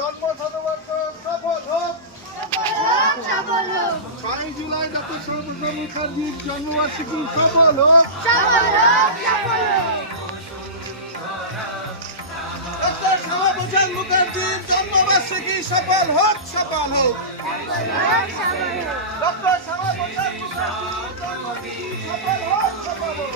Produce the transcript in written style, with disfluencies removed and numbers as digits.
জন্ম শতবর্ষ সফল হোক। 6 জুলাই ডক্টর সর্বপল্লী মুখার্জির জন্মবার্ষিকী সফল হোক। ডক্টর শ্যামাপ্রসাদ মুখার্জির জন্মবার্ষিকী সফল হোক, সফল হোক। ডক্টর শ্যামাপ্রসাদ মুখার্জির জন্মবার্ষিকী সফল হোক, সফল হোক।